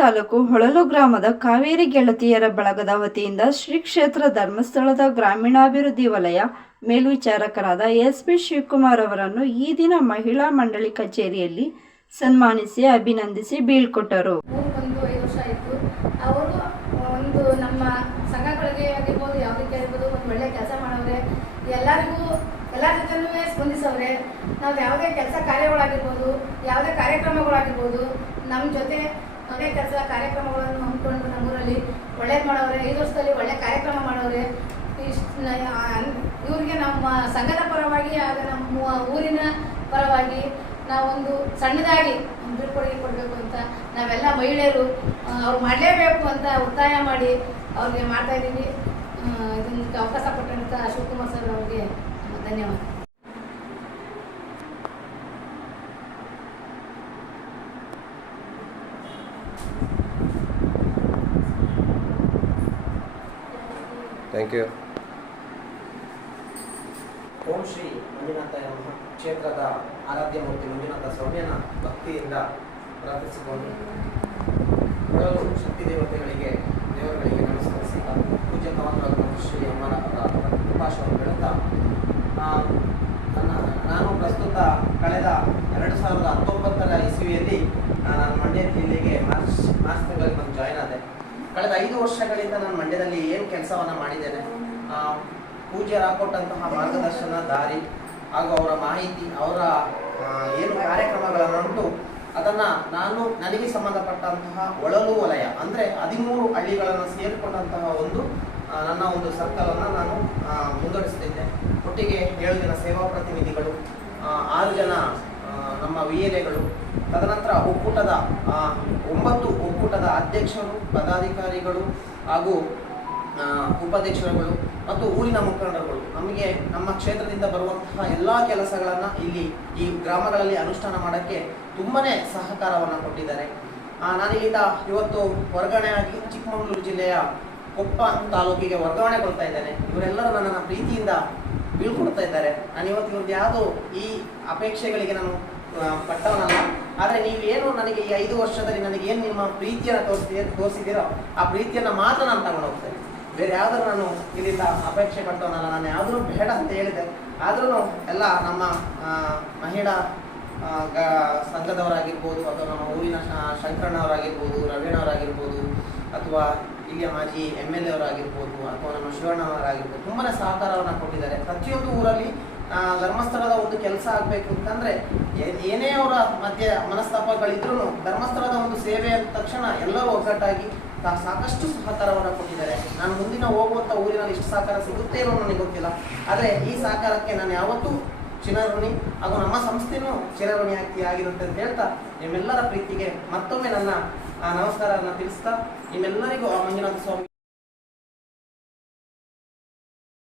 ತಾಲೂಕು ಹೊಳಲು ಗ್ರಾಮದ ಕಾವೇರಿ ಗೆಳತಿಯರ ಬಳಗದ ವತಿಯಿಂದ ಶ್ರೀ ಕ್ಷೇತ್ರ ಧರ್ಮಸ್ಥಳದ ಗ್ರಾಮೀಣಾಭಿವೃದ್ಧಿ ವಲಯ ಮೇಲ್ವಿಚಾರಕರಾದ ಎಸ್ ಪಿ ಶಿವಕುಮಾರ್ ಅವರನ್ನು ಈ ದಿನ ಮಹಿಳಾ ಮಂಡಳಿ ಕಚೇರಿಯಲ್ಲಿ ಸನ್ಮಾನಿಸಿ ಅಭಿನಂದಿಸಿ ಬೀಳ್ಕೊಟ್ಟರು. ಸ್ಪಂದಿಸವ್ರೆ. ನಾವು ಯಾವುದೇ ಕೆಲಸ ಕಾರ್ಯಗಳಾಗಿರ್ಬೋದು, ಯಾವುದೇ ಕಾರ್ಯಕ್ರಮಗಳಾಗಿರ್ಬೋದು ನಮ್ಮ ಜೊತೆ ಅದೇ ಕೆಲಸ ಕಾರ್ಯಕ್ರಮಗಳನ್ನು ಹಮ್ಮಿಕೊಂಡು ನಮ್ಮೂರಲ್ಲಿ ಒಳ್ಳೇದು ಮಾಡೋರೆ, ಐದು ವರ್ಷದಲ್ಲಿ ಒಳ್ಳೆ ಕಾರ್ಯಕ್ರಮ ಮಾಡೋರೆ. ಇಷ್ಟು ಇವ್ರಿಗೆ ನಮ್ಮ ಸಂಘದ ಪರವಾಗಿ ಆಗ ನಮ್ಮ ಊರಿನ ಪರವಾಗಿ ನಾವೊಂದು ಸಣ್ಣದಾಗಿ ಬೀಳ್ಕೊಡುಗೆ ಕೊಡಬೇಕು ಅಂತ ನಾವೆಲ್ಲ ಮಹಿಳೆಯರು ಅವ್ರು ಮಾಡಲೇಬೇಕು ಅಂತ ಒತ್ತಾಯ ಮಾಡಿ ಅವ್ರಿಗೆ ಮಾಡ್ತಾ ಇದ್ದೀವಿ. ಇದಕ್ಕೆ ಅವಕಾಶ ಕೊಟ್ಟಂತ ಶಿವಕುಮಾರ್ ಸರ್ ಅವ್ರಿಗೆ ಧನ್ಯವಾದ. ಥ್ಯಾಂಕ್ ಯು ಓಂ ಶ್ರೀ ಮಂಜುನಾಥ ಕ್ಷೇತ್ರದ ಆರಾಧ್ಯ ಮೂರ್ತಿ ಮಂಜುನಾಥ ಸೌಮ್ಯನ ಭಕ್ತಿಯಿಂದ ಪ್ರಾರ್ಥಿಸಿಕೊಂಡು ಶಕ್ತಿ ದೇವತೆಗಳಿಗೆ ದೇವರುಗಳಿಗೆ ನಮಸ್ಕರಿಸಿ ಪೂಜೆ ಶ್ರೀ ಅಮ್ಮನ ಆ, ನನ್ನ ನಾನು ಪ್ರಸ್ತುತ ಕಳೆದ ಎರಡು ಸಾವಿರದ ಹತ್ತೊಂಬತ್ತರ ಇಸವಿಯಲ್ಲಿ ನಾನು ಮಂಡ್ಯ ಜಿಲ್ಲೆಗೆ ಮಾರ್ಚ್ ಮಾರ್ಚ್ ತಿಂಗಳಲ್ಲಿ ಬಂದು ಜಾಯ್ನ್ ಕಳೆದ ಐದು ವರ್ಷಗಳಿಂದ ನಾನು ಮಂಡ್ಯದಲ್ಲಿ ಏನು ಕೆಲಸವನ್ನು ಮಾಡಿದ್ದೇನೆ ಆ, ಪೂಜ್ಯರು ಹಾಕೊಟ್ಟಂತಹ ಮಾರ್ಗದರ್ಶನ ದಾರಿ ಹಾಗೂ ಅವರ ಮಾಹಿತಿ ಅವರ ಏನು ಕಾರ್ಯಕ್ರಮಗಳನ್ನುಂಟು ಅದನ್ನು ನಾನು ನನಗೆ ಸಂಬಂಧಪಟ್ಟಂತಹ ಒಳಲು ವಲಯ ಅಂದರೆ ಹದಿಮೂರು ಹಳ್ಳಿಗಳನ್ನು ಸೇರಿಕೊಂಡಂತಹ ಒಂದು ನನ್ನ ಒಂದು ಸರ್ಕಲನ್ನು ನಾನು ಮುಂದುವರಿಸ್ತಿದ್ದೆ. ಒಟ್ಟಿಗೆ ಏಳು ಜನ ಸೇವಾ ಪ್ರತಿನಿಧಿಗಳು ಆರು ಜನ ನಮ್ಮ ವಿ ಎಲ್ ಎಗಳು ತದನಂತರ ಒಕ್ಕೂಟದ ಒಂಬತ್ತು ಒಕ್ಕೂಟದ ಅಧ್ಯಕ್ಷರು, ಪದಾಧಿಕಾರಿಗಳು ಹಾಗೂ ಉಪಾಧ್ಯಕ್ಷರುಗಳು ಮತ್ತು ಊರಿನ ಮುಖಂಡರುಗಳು. ನಮಗೆ ನಮ್ಮ ಕ್ಷೇತ್ರದಿಂದ ಬರುವಂತಹ ಎಲ್ಲ ಕೆಲಸಗಳನ್ನು ಇಲ್ಲಿ ಈ ಗ್ರಾಮಗಳಲ್ಲಿ ಅನುಷ್ಠಾನ ಮಾಡೋಕ್ಕೆ ತುಂಬಾ ಸಹಕಾರವನ್ನು ಕೊಟ್ಟಿದ್ದಾರೆ. ನಾನಿಲ್ಲಿಂದ ಇವತ್ತು ವರ್ಗಾವಣೆಯಾಗಿ ಚಿಕ್ಕಮಗಳೂರು ಜಿಲ್ಲೆಯ ಕೊಪ್ಪ ತಾಲೂಕಿಗೆ ವರ್ಗಾವಣೆಗೊಳ್ತಾ ಇದ್ದೇನೆ. ಇವರೆಲ್ಲರೂ ನನ್ನನ್ನು ಪ್ರೀತಿಯಿಂದ ಬೀಳ್ಕೊಡ್ತಾ ಇದ್ದಾರೆ. ನಾನು ಇವತ್ತು ಇವ್ರದ್ದು ಯಾವುದೋ ಈ ಅಪೇಕ್ಷೆಗಳಿಗೆ ನಾನು ಪಟ್ಟವನಲ್ಲ. ಆದರೆ ನೀವೇನು ನನಗೆ ಈ ಐದು ವರ್ಷದಲ್ಲಿ ನನಗೆ ಏನು ನಿಮ್ಮ ಪ್ರೀತಿಯನ್ನು ತೋರಿಸ್ತೀಯ ತೋರಿಸಿದ್ದೀರೋ, ಆ ಪ್ರೀತಿಯನ್ನು ಮಾತ್ರ ನಾನು ತಗೊಂಡು ಹೋಗ್ತೇನೆ ಬೇರೆ ಯಾವ್ದಾದ್ರು ನಾನು ಇಲ್ಲಿಂದ ಅಪೇಕ್ಷೆ ಪಟ್ಟವನಲ್ಲ, ನಾನು ಯಾವುದೂ ಬೇಡ ಅಂತ ಹೇಳಿದೆ. ಆದ್ರೂ ಎಲ್ಲ ನಮ್ಮ ಮಹಿಳಾ ಗ- ಸಂಘದವರಾಗಿರ್ಬೋದು, ಅಥವಾ ನಮ್ಮ ಊರಿನ ಶಂಕರಣ್ಣವರಾಗಿರ್ಬೋದು, ರವೀಣವರಾಗಿರ್ಬೋದು, ಅಥವಾ ಇಲ್ಲಿಯ ಮಾಜಿ ಎಂ ಎಲ್ ಎ ಅವರಾಗಿರ್ಬೋದು ಅಥವಾ ನಮ್ಮ ಶಿವಣ್ಣವರಾಗಿರ್ಬೋದು ತುಂಬಾ ಸಹಕಾರವನ್ನು ಕೊಟ್ಟಿದ್ದಾರೆ. ಪ್ರತಿಯೊಂದು ಊರಲ್ಲಿ ಧರ್ಮಸ್ಥಳದ ಒಂದು ಕೆಲಸ ಆಗಬೇಕು ಅಂತಂದ್ರೆ ಏನೇ ಅವರ ಮಧ್ಯೆ ಮನಸ್ತಾಪಗಳಿದ್ರೂ ಧರ್ಮಸ್ಥಳದ ಒಂದು ಸೇವೆ ಅಂದ ತಕ್ಷಣ ಎಲ್ಲರೂ ಒಗ್ಗಟ್ಟಾಗಿ ಸಾಕಷ್ಟು ಸಹಕಾರವನ್ನು ಕೊಟ್ಟಿದ್ದಾರೆ. ನಾನು ಮುಂದಿನ ಹೋಗುವಂಥ ಊರಿನಲ್ಲಿ ಇಷ್ಟು ಸಹಕಾರ ಸಿಗುತ್ತೆ ಅನ್ನೋ ನನಗೆ ಗೊತ್ತಿಲ್ಲ. ಆದರೆ ಈ ಸಹಕಾರಕ್ಕೆ ನಾನು ಯಾವತ್ತೂ ಚಿರಋಣಿ ಹಾಗೂ ನಮ್ಮ ಸಂಸ್ಥೆನೂ ಚಿರಋಣಿ ಆಗಿರುತ್ತೆ ಅಂತ ಹೇಳ್ತಾ, ನಿಮ್ಮೆಲ್ಲರ ಪ್ರೀತಿಗೆ ಮತ್ತೊಮ್ಮೆ ನನ್ನ ಆ, ನಮಸ್ಕಾರವನ್ನು ತಿಳಿಸ್ತಾ ನಿಮ್ಮೆಲ್ಲರಿಗೂ ಆ ಮಂಜುನಾಥ ಸ್ವಾಮಿ